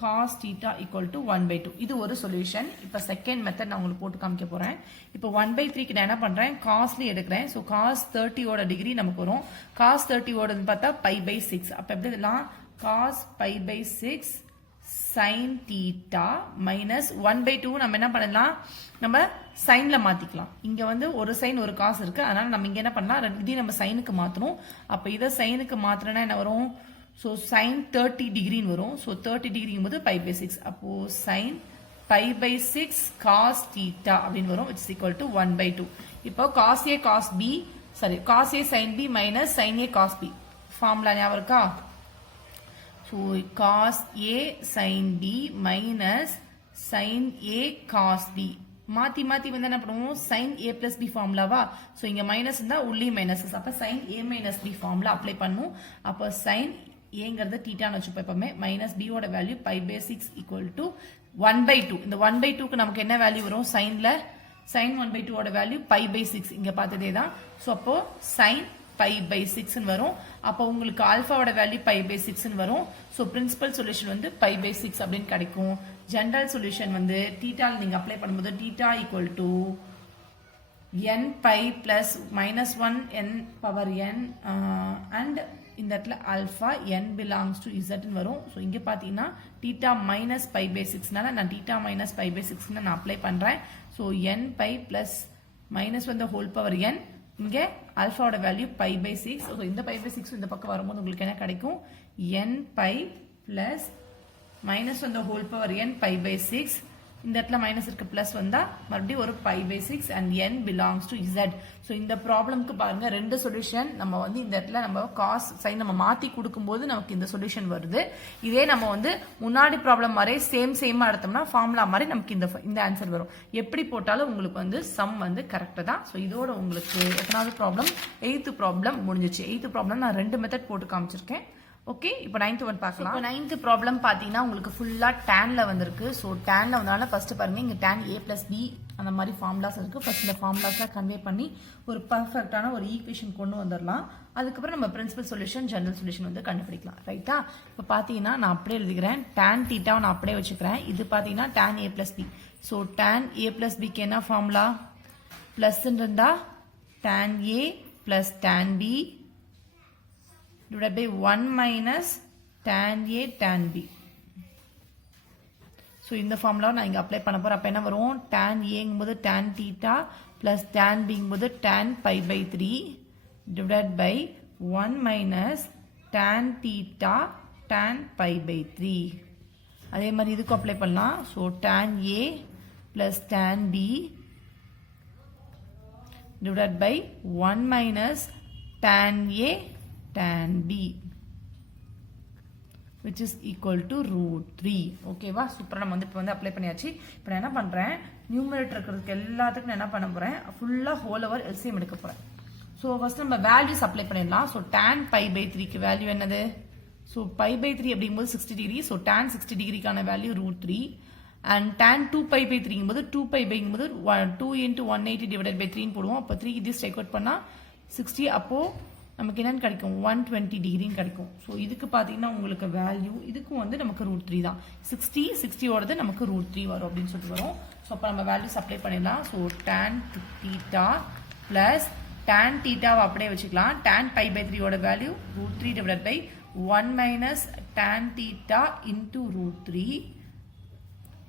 cos θ equal to 1/2. இது ஒரு சொல்யூஷன். இப்போ செகண்ட் மெத்தட் நான் உங்களுக்கு போட்டு காமிக்க போறேன். இப்போ 1/3க்கு நான் என்ன பண்றேன், காஸ்லி எடுக்கிறேன். ஸோ cos 30யோட டிகிரி நமக்கு வரும். cos 30யோடன்னு பார்த்தா π/6. அப்போ எப்படி இதெல்லாம், cos π/6 sin θ minus 1/2 நம்ம என்ன பண்ணலாம், நம்ம சைன்ல மாத்திக்கலாம். இங்க வந்து ஒரு சைன் ஒரு காஸ் இருக்கு. அதனால நம்ம இங்க என்ன பண்ணலாம், இதையும் நம்ம சைனுக்கு மாத்தணும். அப்ப இதை சைனுக்கு மாத்திரனா என்ன வரும், ஸோ sin 30 டிகிரின்னு வரும். ஸோ 30 டிகிரிங்கும் போது π/6. அப்போ sin π/6 cos θ அப்படின்னு வரும், which is equal to 1/2. இப்போ cos A cos B sorry cos A sin B minus sin A cos B formula ஞாபகம் இருக்கா. So cos A sin B minus sin A cos B மாத்தி மாத்தி வந்து என்ன பண்ணுவோம், sin A plus B ஃபார்முலாவா. So இங்க மைனஸ் இருந்தா உள்ளே மைனஸ், அப்ப sin A minus B formula apply பண்ணும். அப்போ sin ஏங்கிறது தீட்டான்னு வச்சுப்போம் எப்பவுமே. மைனஸ் B ஓட வேல்யூ π/6 ஈக்குவல் டு 1/2. இந்த 1/2க்கு நமக்கு என்ன வேல்யூ வரும், சைன்ல sin 1/2 ஓட வேல்யூ π/6 இங்க பார்த்ததே தான். ஸோ அப்போ sin π/6 வரும். அப்போ உங்களுக்கு ஆல்ஃபாவோட வேல்யூ π/6 வரும். ஸோ பிரின்சிபல் சொல்யூஷன் வந்து π/6 அப்படின்னு கிடைக்கும். ஜெனரல் சொல்யூஷன் வந்து தீட்டால நீங்க அப்ளை பண்ணும்போது theta equal to n π plus -1 n power n and இந்த இடத்துல alpha n belongs to z வரும். ஸோ இங்க பாத்தீங்கன்னா தீட்டா மைனஸ் π/6னால நான் தீட்டா மைனஸ் π/6 நான் அப்ளை பண்றேன். So n π plus -1 whole power n, இங்க ஆல்ஃபாவோட வேல்யூ π/6. ஸோ இந்த π/6 இந்த பக்கம் வரும்போது உங்களுக்கு என்ன கிடைக்கும், n π plus -1 whole power n π/6. இந்த இடத்துல மைனஸ் இருக்கு, பிளஸ் வந்தா மறுபடியும் ஒரு π/6 and n belongs to z. So இந்த ப்ராப்ளம்க்கு பாருங்க ரெண்டு சொல்யூஷன். நம்ம வந்து இந்த இடத்துல நம்ம காஸ் சைன் நம்ம மாத்தி கொடுக்கும்போது நமக்கு இந்த சொல்யூஷன் வருது. இதே நம்ம வந்து முன்னாடி ப்ராப்ளம் மாதிரி சேமா எடுத்தோம்னா ஃபார்முலா மாதிரி நமக்கு இந்த ஆன்சர் வரும். எப்படி போட்டாலும் உங்களுக்கு வந்து சம் வந்து கரெக்டாக தான். ஸோ இதோட உங்களுக்கு எத்தனாவது ப்ராப்ளம், 8th ப்ராப்ளம் முடிஞ்சிச்சு. 8th ப்ராப்ளம் நான் 2 மெத்தட் போட்டு காமிச்சிருக்கேன். ஓகே, இப்போ 9th ஒன் பார்க்கலாம். இப்போ 9th ப்ராப்ளம் பார்த்தீங்கன்னா உங்களுக்கு ஃபுல்லாக டேன்ல வந்திருக்கு. ஸோ டேன்ல வந்தனால ஃபர்ஸ்ட் பாருங்க, இங்கே டேன் A plus B அந்த மாதிரி ஃபார்முலாஸ் இருக்கு. ஃபர்ஸ்ட் இந்த ஃபார்முலாஸ்லாம் கன்வே பண்ணி ஒரு பர்ஃபெக்டான ஒரு ஈக்குவேஷன் கொண்டு வந்துடலாம். அதுக்கப்புறம் நம்ம பிரின்சிபல் சொல்யூஷன் ஜெனரல் சொல்யூஷன் வந்து கண்டுபிடிக்கலாம். ரைட்டா? இப்போ பார்த்தீங்கன்னா நான் அப்படியே எழுதிக்கிறேன். டேன் தீட்டாவை நான் அப்படியே வச்சுக்கிறேன். இது பார்த்தீங்கன்னா tan A plus B. So tan A plus Bக்கு என்ன ஃபார்முலா, பிளஸ் இருந்தா tan A plus tan B divided by 1 minus tan A tan B. So இந்த ஃபார்முலா நான் இங்க அப்ளை பண்ண போறேன். அப்ப என்ன வரும், tan A ங்கும்போது tan theta plus tan B ங்கும்போது tan pi/3 divided by 1 minus tan theta tan pi by 3. அதே மாதிரி இதுக்கு அப்ளை பண்ணலாம். So tan A plus tan B divided by 1 minus tan A tan B which is equal to root 3. ஓகேவா? சூப்பராக நம்ம இப்போ apply பண்ணியாச்சு. இப்போ நான் என்ன பண்ணுறேன், நியூமரேட்டர் இருக்கிறதுக்கு எல்லாத்துக்கும் நான் என்ன பண்ண போகிறேன், ஃபுல்லாக ஹோல் ஓவர் எல்சிஎம் எடுக்க போகிறேன். ஸோ ஃபர்ஸ்ட் நம்ம வேல்யூஸ் அப்ளை பண்ணிடலாம். ஸோ tan pi by 3க்கு வேல்யூ என்னது? ஸோ pi by 3 அப்படிங்கும்போது 60 டிகிரி. ஸோ tan 60 டிகிரிக்கான value root 3. And tan 2 pi by 3ங்கும்போது 2 pi byங்கும்போது 2 into 180 divided by 3 போடுவோம். அப்போ 3 இது ஸ்ட்ரைக் அவுட் பண்ணால் 60. அப்போது நமக்கு என்னன்னு கிடைக்கும், 120 டிகிரின்னு கிடைக்கும். ஸோ இதுக்கு பார்த்தீங்கன்னா உங்களுக்கு வேல்யூ இதுக்கும் வந்து நமக்கு root 3 தான். 60ஓடது நமக்கு root 3 வரும் அப்படின்னு சொல்லிட்டு வரும். ஸோ அப்போ நம்ம வேல்யூஸ் அப்ளை பண்ணிடலாம். So tan theta plus tan thetaவை அப்படியே வச்சுக்கலாம். tan pi by 3ஓட value root 3 divided by 1 minus tan theta into root 3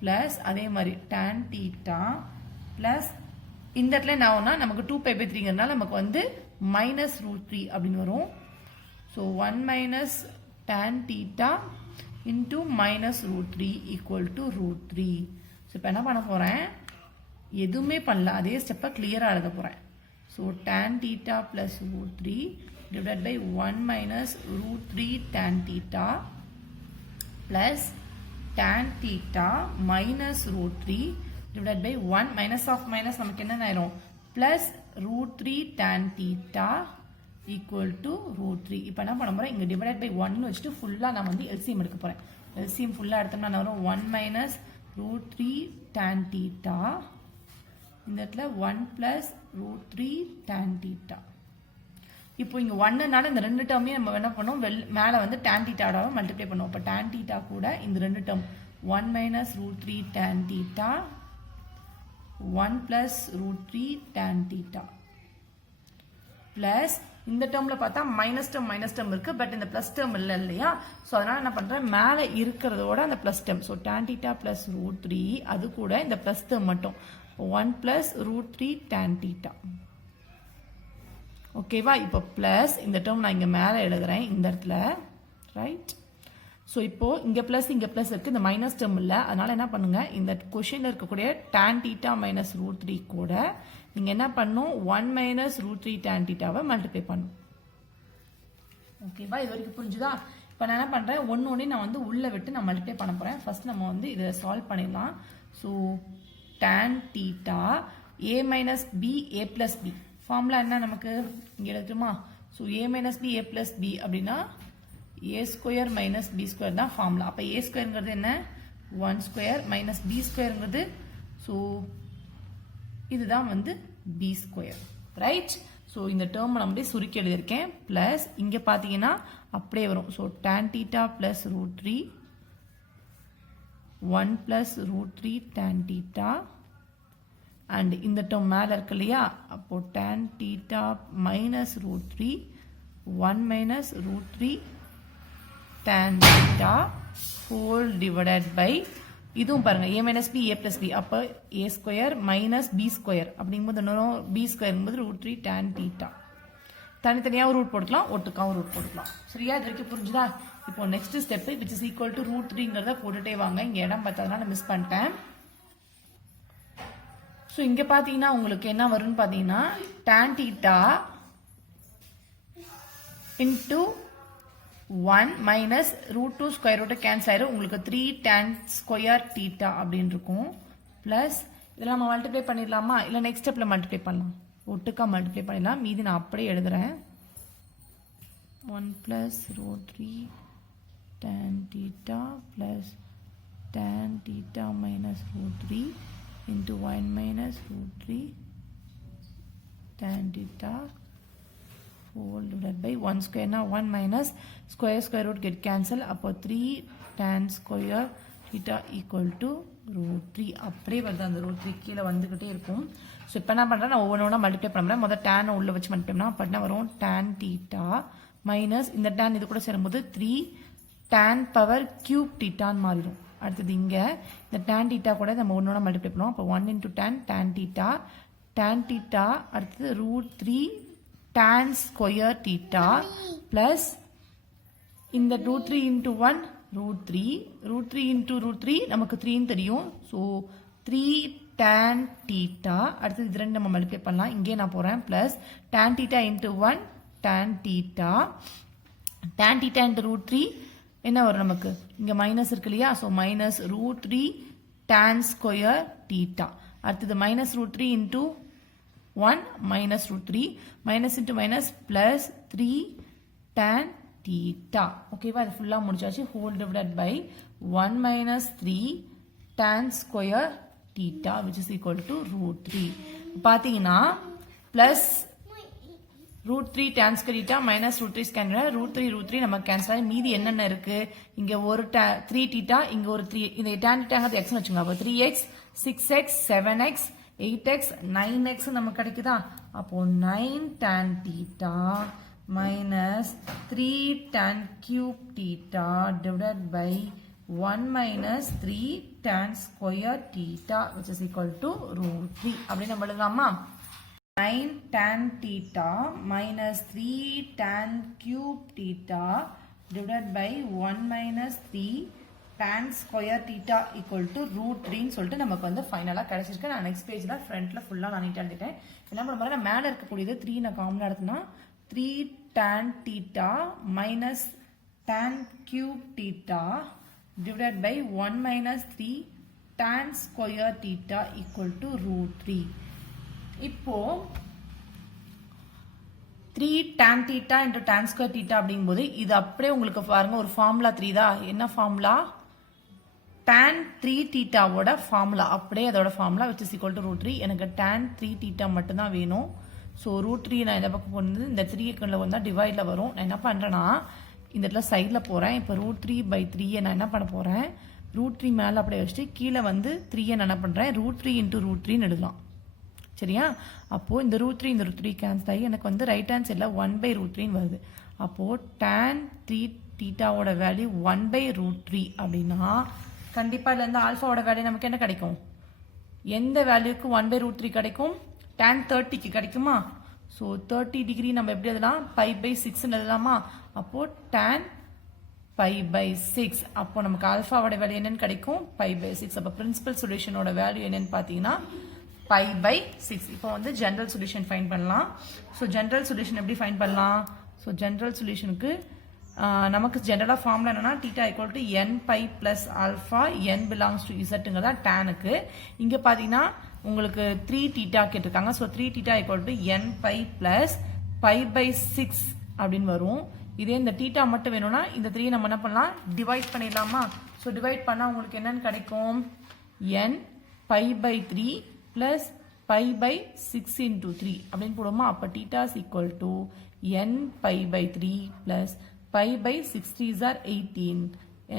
plus அதே மாதிரி tan theta plus இந்த இடத்துல என்ன நமக்கு 2 pi by 3ங்கிறதுனால நமக்கு வந்து minus root 3 அப்படின்னு வரும். So 1 minus tan theta into minus root 3 equal to root 3. So இப்போ என்ன பண்ண போகிறேன், எதுவுமே பண்ணல, அதே ஸ்டெப்பை கிளியராக எழுத போகிறேன். So tan theta plus root 3 divided by 1 minus root 3 tan theta plus tan theta minus root 3 divided by 1 minus of minus நமக்கு என்ன ஆயிரும், plus root 3 tan theta equal to root 3. இப்போ என்ன பண்ண போகிறேன், இங்கே divided by 1 வச்சுட்டு ஃபுல்லாக நான் வந்து LCM எடுக்க போகிறேன். LCM ஃபுல்லாக எடுத்தோம்னா நான் வரும் 1 minus root 3 tan theta, இந்த இடத்துல 1 plus root 3 tan theta. இப்போ இங்கே 1னால இந்த ரெண்டு டேர்மையும் நம்ம என்ன பண்ணோம், மேலே வந்து tan thetaவை மல்டிப்ளை பண்ணுவோம். இப்போ tan theta கூட இந்த ரெண்டு term 1 minus root 3 tan theta 1 plus root 3 tan theta plus இந்த டேர்மில் பார்த்தா மைனஸ் டேர்ம் இருக்குது, பட் இந்த ப்ளஸ் டேர்ம் இல்லை இல்லையா? ஸோ அதனால் என்ன பண்ணுறேன், மேலே இருக்கிறதோட அந்த plus term, so tan theta plus root 3 அது கூட இந்த ப்ளஸ் டேர்ம் மட்டும் 1 plus root 3 tan theta. ஓகேவா? இப்போ ப்ளஸ் இந்த டேர்ம் நான் இங்கே மேலே எழுதுகிறேன் இந்த இடத்துல, ரைட்? ஸோ இப்போது இங்கே ப்ளஸ் இருக்குது, இந்த மைனஸ் டேர்ம் இல்லை. அதனால் என்ன பண்ணுங்கள், இந்த கொஷினில் இருக்கக்கூடிய tan theta minus root 3 கூட நீங்கள் என்ன பண்ணணும், 1 minus root 3 tan thetaவை மல்டிப்ளை பண்ணணும். ஓகேவா? இது வரைக்கும் புரிஞ்சுதா? இப்போ நான் என்ன பண்ணுறேன், ஒன்று நான் வந்து உள்ளே விட்டு நான் மல்டிப்ளை பண்ண போகிறேன். ஃபர்ஸ்ட் நம்ம வந்து இதை சால்வ் பண்ணிடலாம். So tan theta a minus b a plus b formula என்ன நமக்கு இங்கே எழுதுமா? So a minus b a plus b அப்படின்னா a square minus B square தான் ஃபார்முலா. அப்போ a ஸ்கொயருங்கிறது என்ன, 1 ஸ்கொயர் மைனஸ் பி ஸ்கொயருங்கிறது, ஸோ இதுதான் வந்து பி ஸ்கொயர், ரைட்? ஸோ இந்த டேர்ம் நான் அப்படியே சுருக்கி எழுதியிருக்கேன். ப்ளஸ் இங்கே பார்த்தீங்கன்னா அப்படியே வரும். So tan theta plus root 3 1 plus root 3 tan theta and இந்த டேர்ம் மேலே இருக்கு இல்லையா, அப்போ tan theta minus root 3 1 minus root 3 tan theta whole divided by இதுவும் பாருங்க a minus b a plus b, அப்போ a square minus b square அப்படிங்கும்போது இன்னொரு b ஸ்கொயருங்கும்போது root 3 tan theta. தனித்தனியாக ரூட் போட்டுக்கலாம், ஒட்டுக்காவும் ரூட் போட்டுக்கலாம். சரியா? இது வரைக்கும் புரிஞ்சுதா? இப்போ next step which is equal to root 3ங்கிறத போட்டுட்டே வாங்க. இங்கே இடம் பார்த்ததுனால மிஸ் பண்ணிட்டேன். ஸோ இங்கே பார்த்தீங்கன்னா உங்களுக்கு என்ன வரும்னு பார்த்தீங்கன்னா tan theta into 1 minus root 2 square ரூட்டை கேன்சல் ஆயிரும். உங்களுக்கு 3 tan ஸ்கொயர் theta அப்படின்னு இருக்கும். ப்ளஸ் இதெல்லாம் நம்ம மல்டிப்ளை பண்ணிடலாமா, இல்லை நெக்ஸ்ட் ஸ்டெப்பில் மல்டிப்ளை பண்ணலாம்? ஒட்டுக்கா மல்டிப்ளை பண்ணிடலாம். மீதி நான் அப்படியே எழுதுகிறேன். 1 plus root 3 tan theta plus tan theta minus root 3 into 1 minus root 3 tan theta whole divided by 1 square. Now 1 minus square root get cancel. அப்போ 3 tan square theta equal to root 3. அப்படியே வருது, அந்த root 3 கீழே வந்துக்கிட்டே இருக்கும். So இப்போ என்ன பண்ணுறேன், நான் ஒவ்வொன்றா மல்டிப்ளை பண்ணுறேன். முதல் tan உள்ள வச்சு மல்டிப்ளை பண்ணால் அப்போ என்ன வரும், tan theta மைனஸ் இந்த tan இது கூட சேரும்போது 3 tan பவர் கியூப் thetaன்னு மாறிடும். அடுத்தது இங்கே இந்த tan theta கூட நம்ம ஒன்றோட மல்டிப்ளை பண்ணுவோம். அப்போ 1 into tan theta அடுத்தது root 3 tan square theta plus இந்த root three into one root three into root three நமக்கு த்ரீன்னு தெரியும். ஸோ 3 tan theta அடுத்தது இது ரெண்டு நம்ம மல்டிப்ளை பண்ணலாம். இங்கே நான் போகிறேன் plus tan theta into one tan theta into root three என்ன வரும் நமக்கு இங்கே மைனஸ் இருக்கு இல்லையா. So minus root three tan square theta அடுத்தது minus root three into one minus root three minus into minus plus 3 tan theta. ஓகேவா, இது ஃபுல்லாக முடிச்சாச்சு. Whole divided by 1 minus 3 tan square theta which is equal to root 3. பார்த்தீங்கன்னா plus root three tan square theta minus root three ஸ்கேன் root three நமக்கு cancel ஆகி மீதி என்னென்ன இருக்கு இங்கே ஒரு 3 theta இங்கே ஒரு 3 இந்த tan theta எக்ஸ்னு வச்சுங்க. அப்போ 3x 6x 7x 8x 9x நமக்கு கிடைக்குதா. அப்போ 9 tan theta minus 3 tan cube theta divided by 1 minus 3 tan square theta which is equal to root 3. அப்படி நம்ம எழுதலாமா. 9 tan theta minus 3 tan cube theta divided by 1 minus 3 tan square theta equal to root 3 சொல்லிட்டு நமக்கு வந்து ஃபைனலாக கிடைச்சிருக்கு. நான் next பேஜில் ஃப்ரண்ட்டில் ஃபுல்லாக நான் நீட்டாக எழுதிட்டேன். என்ன பண்ண மாதிரி நான் மேலே இருக்கக்கூடியது 3 நான் காமனாக எடுத்தேன்னா 3 tan theta minus tan cube theta divided by 1 minus 3 tan square theta equal to root 3. இப்போ 3 tan theta into tan square theta அப்படிங்கும்போது இது அப்படியே உங்களுக்கு பாருங்க ஒரு ஃபார்முலா 3 தான். என்ன ஃபார்முலா? tan 3 theta ஓட ஃபார்முலா அப்படியே அதோட formula which is equal to root 3. எனக்கு tan 3 theta மட்டும்தான் வேணும். ஸோ ரூட் 3 நான் இந்த பக்கம் போனது இந்த 3 கண்ணில் வந்தால் டிவைடில் வரும். நான் என்ன பண்ணுறேன்னா இந்த இடத்துல சைடில் போகிறேன். இப்போ ரூட் 3/3 நான் என்ன பண்ண போகிறேன் ரூட் 3 மேலே அப்படியே வச்சுட்டு கீழே வந்து 3 நான் என்ன பண்ணுறேன் ரூட் 3 இன்ட்டு ரூட் 3 எழுதலாம். சரியா, அப்போது இந்த ரூட் 3 இந்த ரூட் 3 கேன்சல் ஆகி எனக்கு வந்து ரைட் ஹேண்ட் சைடில் 1/√3 வருது. அப்போது tan 3 தீட்டாவோட வேல்யூ 1/√3 அப்படின்னா கண்டிப்பாக இதில் இருந்து ஆல்ஃபாவோட வேல்யூ நமக்கு என்ன கிடைக்கும்? எந்த வேல்யூக்கு 1/√3 கிடைக்கும்? tan 30க்கு கிடைக்குமா? ஸோ 30 டிகிரி நம்ம எப்படி எழுதலாம்? π/6 எழுதலாமா? அப்போது tan π/6 அப்போ நமக்கு ஆல்ஃபாவோட வேல்யூ என்னன்னு கிடைக்கும்? π/6. அப்போ பிரின்சிபல் சொல்யூஷனோட வேல்யூ என்னன்னு பார்த்தீங்கன்னா π/6. இப்போ வந்து ஜென்ரல் சொல்யூஷன் ஃபைன் பண்ணலாம். ஸோ ஜென்ரல் சொல்யூஷன் எப்படி ஃபைன் பண்ணலாம்? ஸோ ஜென்ரல் சொல்யூஷனுக்கு நமக்கு ஜென்ரலாக ஃபார்முலா என்னன்னா theta equal to n π + alpha n belongs to இசட்டுங்கிறதா டேனுக்கு. இங்கே பார்த்தீங்கன்னா உங்களுக்கு 3 தீட்டா கேட்டிருக்காங்க. So 3 theta equal to n π + π/6 அப்படின்னு வரும். இதே இந்த தீட்டா மட்டும் வேணும்னா இந்த 3 நம்ம என்ன பண்ணலாம்? டிவைட் பண்ணிடலாமா? ஸோ டிவைட் பண்ணால் உங்களுக்கு என்னன்னு கிடைக்கும்? n π/3 + π/6 into 3 அப்படின்னு போடுவோமா? அப்போ theta is equal to n π/3 + π/6 3s are 18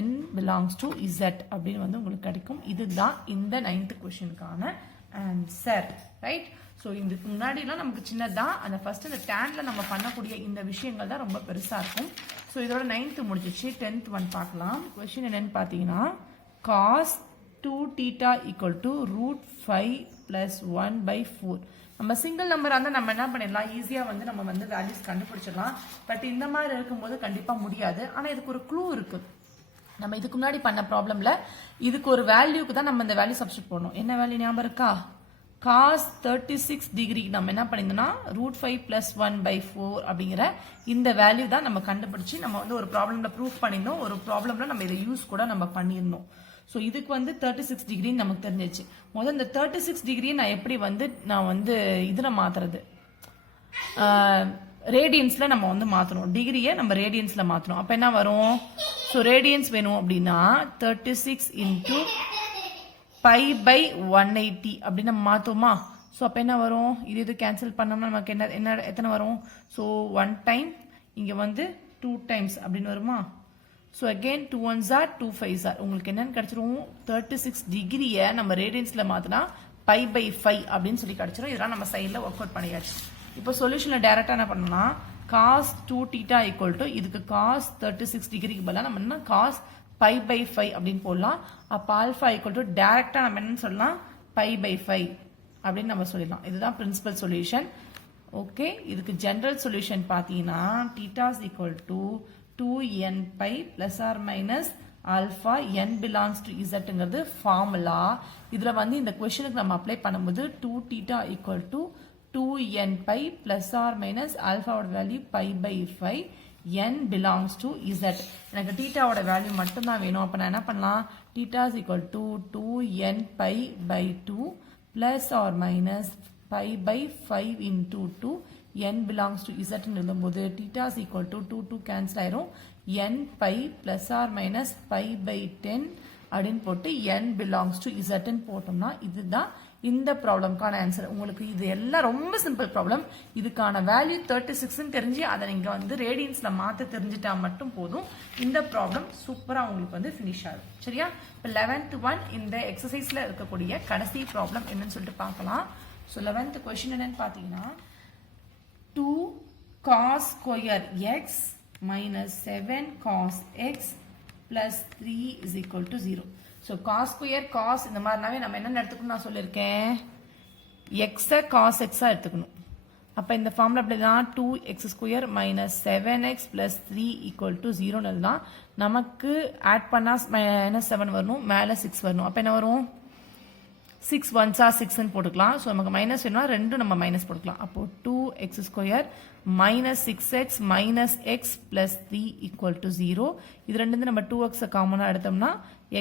n belongs to z அப்படின்னு வந்து உங்களுக்கு கிடைக்கும். இதுதான் இந்த 9th கொஸ்டினுக்கான ஆன்சர். ரைட். ஸோ இதுக்கு முன்னாடிலாம் நமக்கு சின்னதாக அந்த ஃபர்ஸ்ட் இந்த டேனில் நம்ம பண்ணக்கூடிய இந்த விஷயங்கள் தான் ரொம்ப பெருசாக இருக்கும். ஸோ இதோட 9th முடிஞ்சிச்சு. 10th ஒன் பார்க்கலாம். கொஸ்டின் என்னன்னு பார்த்தீங்கன்னா cos 2θ = √5 + 1/4. நம்ம சிங்கிள் நம்பராக இருந்தால் நம்ம என்ன பண்ணிடலாம்? ஈஸியாக வந்து நம்ம வந்து வேல்யூஸ் கண்டுபிடிச்சிடலாம். பட் இந்த மாதிரி இருக்கும்போது கண்டிப்பாக முடியாது. ஆனால் இதுக்கு ஒரு க்ளூ இருக்குது. நம்ம இதுக்கு முன்னாடி பண்ண ப்ராப்ளமில் இதுக்கு ஒரு வேல்யூக்கு தான் நம்ம இந்த வேல்யூ சப்ஸ்டிட் பண்ணணும். என்ன வேல்யூ ஞாபகம் இருக்கா? cos 36 டிகிரிக்கு நம்ம என்ன பண்ணியிருந்தோம்னா √5 + 1/4 அப்படிங்கிற இந்த வேல்யூ தான் நம்ம கண்டுபிடிச்சி நம்ம வந்து ஒரு ப்ராப்ளமில் ப்ரூஃப் பண்ணியிருந்தோம். ஒரு ப்ராப்ளமில் நம்ம இதை யூஸ் கூட நம்ம பண்ணியிருந்தோம். ஸோ இதுக்கு வந்து 36 டிகிரின்னு நமக்கு தெரிஞ்சிச்சு. முதல் இந்த 36 டிகிரியை நான் எப்படி வந்து நான் வந்து இதில் மாற்றுறது? ரேடியன்ஸில் நம்ம வந்து மாற்றணும். டிகிரியை நம்ம ரேடியன்ஸில் மாற்றணும். அப்போ என்ன வரும்? ஸோ ரேடியன்ஸ் வேணும் அப்படின்னா 36 × π/180 அப்படின்னு நம்ம மாற்றுவோமா? ஸோ அப்போ என்ன வரும்? இது கேன்சல் பண்ணோம்னா நமக்கு என்ன எத்தனை வரும்? ஸோ 1 டைம் இங்கே வந்து 2 டைம்ஸ் அப்படின்னு வருமா? So again 2 1s are 2 5s are உங்களுக்கு என்னன்னு கிடைச்சிரும்? 36 டிகிரியை நம்ம ரேடியன்ஸில் மாற்றினா π/5 அப்படின்னு சொல்லி கிடைச்சிரும். இதெல்லாம் நம்ம சைடில் ஒர்க் அவுட் பண்ணியாச்சு. இப்போ சொல்யூஷனில் டேரெக்டாக என்ன பண்ணணும்னா cos 2θ = இதுக்கு cos 36 டிகிரிக்கு பதிலாக நம்ம என்ன cos π/5 அப்படின்னு போடலாம். அப்போ ஆல்ஃபா = டேரெக்டாக நம்ம என்னன்னு சொல்லலாம்? π/5 அப்படின்னு நம்ம சொல்லிடலாம். இதுதான் பிரின்சிபல் சொல்யூஷன். ஓகே, இதுக்கு ஜென்ரல் சொல்யூஷன் பார்த்தீங்கன்னா θ = 2n pi plus or minus alpha n belongs to zங்கிறது ஃபார்முலா. இதுல வந்து இந்த क्वेश्चனுக்கு நம்ம அப்ளை பண்ணும்போது 2 theta equal to 2n pi plus or minus alpha ஓட value pi by 5 n belongs to z. எனக்கு theta ஓட வேல்யூ மட்டும் தான் வேணும். அப்ப நான் என்ன பண்ணலாம்? theta is equal to 2n pi by 2 plus or minus pi by 5 into 2 n belongs to z ன்னு எழுதும்போது theta is equal to 2 cancel ஆயிரும். n pi plus or minus pi by 10 அப்படின்னு போட்டு n belongs to z ன்னு போட்டோம்னா இதுதான் இந்த ப்ராப்ளம்கான answer. உங்களுக்கு இது எல்லாம் ரொம்ப சிம்பிள் ப்ராப்ளம். இதுக்கான வேல்யூ 36 தெரிஞ்சு அதை நீங்க வந்து ரேடியன்ஸ்ல மாத்த தெரிஞ்சிட்டா மட்டும் போதும். இந்த ப்ராப்ளம் சூப்பரா உங்களுக்கு வந்து ஃபினிஷ் ஆகும். சரியா? இப்போ 11th ஒன் இந்த எக்ஸசைஸ்ல இருக்கக்கூடிய கடைசி ப்ராப்ளம் என்னன்னு சொல்லிட்டு பார்க்கலாம். ஸோ 11th கொஸ்டின் என்னன்னு பார்த்தீங்கன்னா 2 cos square x minus 7 cos x plus 3 is equal to 0. So cos square cos இந்த மாதிரினாவே நம்ம என்ன எடுத்துக்கணும் நான் சொல்லியிருக்கேன், x cos x எடுத்துக்கணும். அப்ப இந்த ஃபார்முலா அப்படிதான் 2x square minus 7x plus 3 equal to 0 தான். நமக்கு ஆட் பண்ணா minus 7 வரணும், மேல 6 வரணும். அப்ப என்ன வரும்? 6 1s are 6 ன்னு போட்டுக்கலாம். ஸோ நமக்கு மைனஸ் வேணும்னா ரெண்டும் நம்ம மைனஸ் போட்டுக்கலாம். அப்போ 2x square minus 6x minus X plus 3 equal to 0. இது ரெண்டு நம்ம 2x காமனாக எடுத்தோம்னா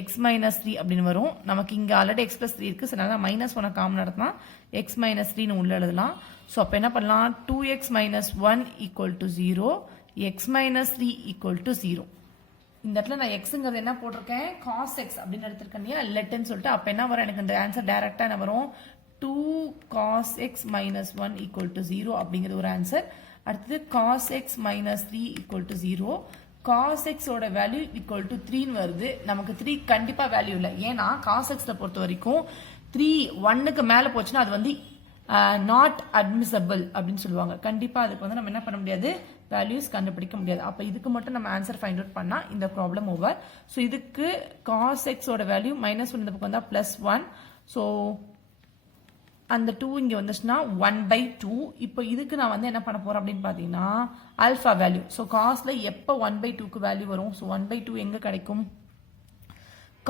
x மைனஸ் 3 அப்படின்னு வரும். நமக்கு இங்கே ஆல்ரெடி x பிளஸ் 3 இருக்கு. ஸோ அதனால மைனஸ் 1 காமனாக எடுத்தோம்னா x மைனஸ் 3ன்னு உள்ள எழுதலாம். ஸோ அப்போ என்ன பண்ணலாம்? 2x minus 1 equal to 0, x minus 3 equal to 0. இந்த இடத்துல நான் எக்ஸுங்கிறது என்ன போட்டிருக்கேன், காஸ் எக்ஸ் அப்படின்னு எடுத்திருக்கேன் இல்லையா, லெட்னு சொல்லிட்டு. அப்போ என்ன வரும்? எனக்கு இந்த ஆன்சர் டைரக்டா என்ன வரும்? 2 cos x minus 1 equal to 0 அப்படிங்கிறது ஒரு ஆன்சர். அடுத்தது cos x minus 3 equal to 0. cos x ஓட வேல்யூ equal to 3 வருது. நமக்கு 3 கண்டிப்பா வேல்யூ இல்லை. ஏன்னா cos x பொறுத்த வரைக்கும் 3 1க்கு மேல போச்சுன்னா அது வந்து நாட் அட்மிசபிள் அப்படின்னு சொல்லுவாங்க. கண்டிப்பா அதுக்கு வந்து நம்ம என்ன பண்ண முடியாது, வேல்யூஸ் கண்டுபிடிக்க முடியாது. அப்ப இதுக்கு மட்டும் நம்ம ஆன்சர் ஃபைண்ட் அவுட் பண்ணா இந்த ப்ராப்ளம் ஓவர். ஸோ இதுக்கு cos x ஓட வேல்யூ மைனஸ் 1 இந்த பக்கம் வந்தா பிளஸ் 1. ஸோ அந்த 2 இங்க வந்துச்சுன்னா 1/2. இப்போ இதுக்கு நான் வந்து என்ன பண்ண போறேன் அப்படின்னு பாத்தீங்கன்னா ஆல்பா வேல்யூ. ஸோ காஸ்ல எப்போ 1/2க்கு வேல்யூ வரும்? ஸோ 1/2 எங்க கிடைக்கும்?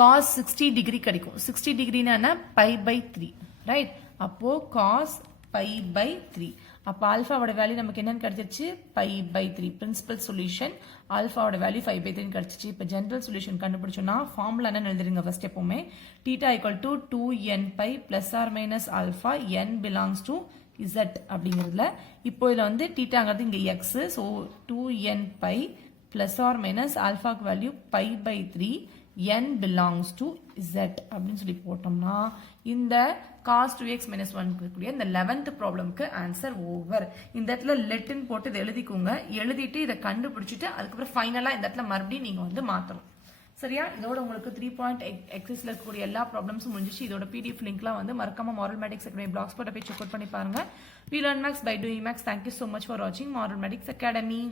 cos 60 டிகிரி கிடைக்கும். 60 டிகிரினா என்ன? π/3, ரைட்? அப்போ cos π/3. அப்போ ஆல்பாவோட வேல்யூ நமக்கு என்னன்னு கிடைச்சிருச்சு? π/3. பிரின்சிபல் சொல்யூஷன் ஆல்பாவோட வேல்யூ 5/3 கிடைச்சிச்சு. இப்போ ஜெனரல் சொல்யூஷன் கண்டுபிடிச்சோம்னா ஃபார்முலா என்ன எழுதுறீங்க ஃபர்ஸ்ட் எப்பவுமே? θ equal to 2n pi plus or minus alpha n belongs to z அப்படிங்கிறதுல இப்போ இதில் வந்து θங்கிறது இங்கே x. So 2n pi plus or minus ஆல்பாக்கு value π/3 n belongs to z அப்படின்னு சொல்லி போட்டோம்னா இந்த cos 2x minus 1 கூடிய இந்த 11th ப்ராப்ளம்க்கு ஆன்சர் ஓவர். இந்த இடத்துல லெட்னு போட்டு இதை எழுதிக்கோங்க. எழுதிட்டு இதை கண்டுபிடிச்சிட்டு அதுக்கப்புறம் ஃபைனலா இந்த இடத்துல மறுபடியும் நீங்க வந்து மாத்தணும். சரியா? இதோட உங்களுக்கு 3 எக்ஸைஸ்ல இருக்கக்கூடிய எல்லா ப்ராப்ளம்ஸும் முடிஞ்சிச்சு. இதோட PDF லிங்க்லாம் வந்து மறக்காம Moral Mathematics Academy blogspot போய் செக் அவுட் பண்ணி பாருங்க. We learn maths by doing maths. Thank you so much for watching Moral Mathematics Academy.